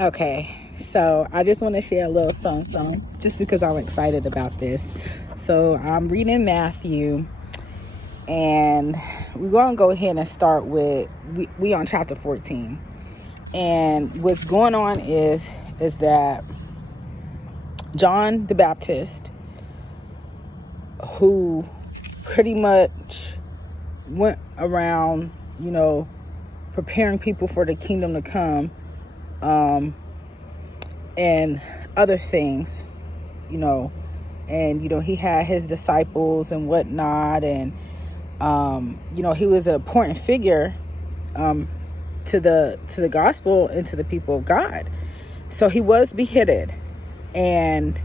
Okay, so I just want to share a little something just because I'm excited about this. So I'm reading Matthew, and we're going to go ahead and start with, we on chapter 14. And what's going on is that John the Baptist, who pretty much went around, preparing people for the kingdom to come, and other things, and he had his disciples and whatnot, and he was an important figure to the gospel and to the people of God. So he was beheaded, and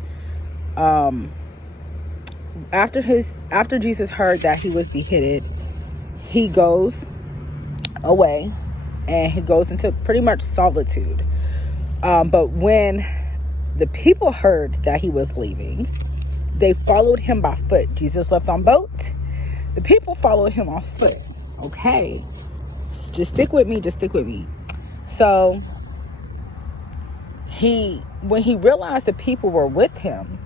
after Jesus heard that he was beheaded, he goes away and he goes into pretty much solitude. But when the people heard that he was leaving, they followed him by foot. Jesus left on boat. The people followed him on foot. Okay. Just stick with me. So when he realized the people were with him,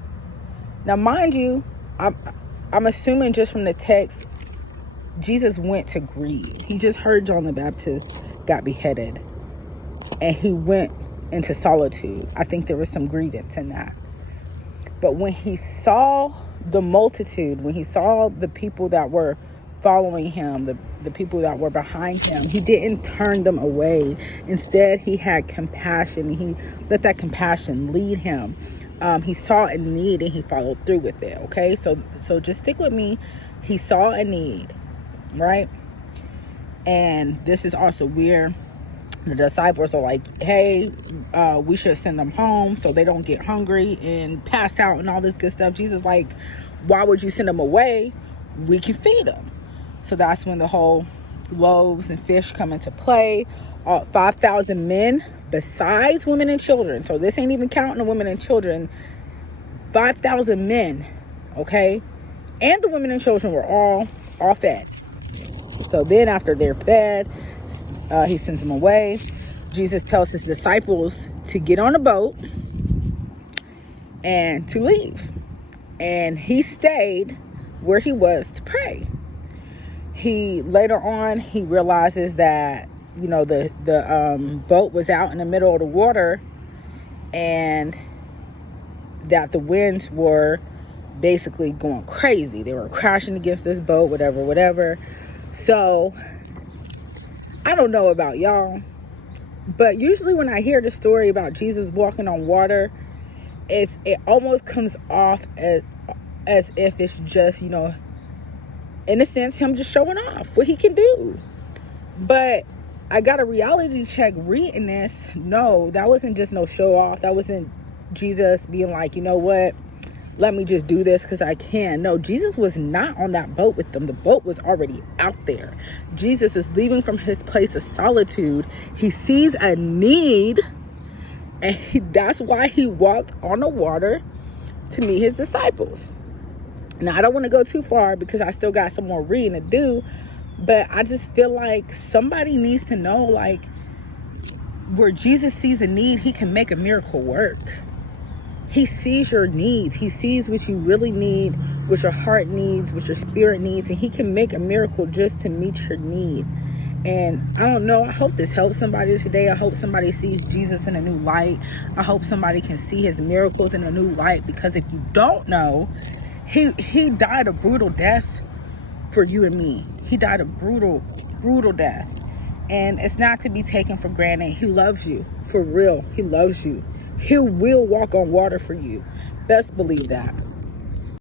now mind you, I'm assuming just from the text, Jesus went to grieve. He just heard John the Baptist got beheaded, and he went into solitude. I think there was some grievance in that. But when he saw the multitude, when he saw the people that were following him, the people that were behind him, he didn't turn them away. Instead, he had compassion. He let that compassion lead him. He saw a need and he followed through with it. Okay, so just stick with me. He saw a need, right? And this is also where the disciples are like, hey, we should send them home so they don't get hungry and pass out and all this good stuff. Jesus like, why would you send them away? We can feed them. So that's when the whole loaves and fish come into play. 5,000 men besides women and children. So this ain't even counting the women and children. 5,000 men, okay? And the women and children were all fed. So then after they're fed, he sends them away. Jesus tells his disciples to get on a boat and to leave. And he stayed where he was to pray. Later on, he realizes that, the boat was out in the middle of the water, and that the winds were basically going crazy. They were crashing against this boat, whatever. So I don't know about y'all, but usually when I hear the story about Jesus walking on water, it almost comes off as if it's just, in a sense, him just showing off what he can do. But I got a reality check reading this. No, that wasn't just no show off. That wasn't Jesus being like, you know what, let me just do this because I can. No, Jesus was not on that boat with them. The boat was already out there. Jesus is leaving from his place of solitude. He sees a need, and that's why he walked on the water to meet his disciples. Now, I don't want to go too far because I still got some more reading to do, but I just feel like somebody needs to know, like, where Jesus sees a need, he can make a miracle work. He sees your needs. He sees what you really need, what your heart needs, what your spirit needs, and he can make a miracle just to meet your need. And I don't know, I hope this helps somebody today. I hope somebody sees Jesus in a new light. I hope somebody can see his miracles in a new light, because if you don't know, he died a brutal death for you and me. He died a brutal death. And it's not to be taken for granted. He loves you. For real. He loves you. He will walk on water for you. Best believe that.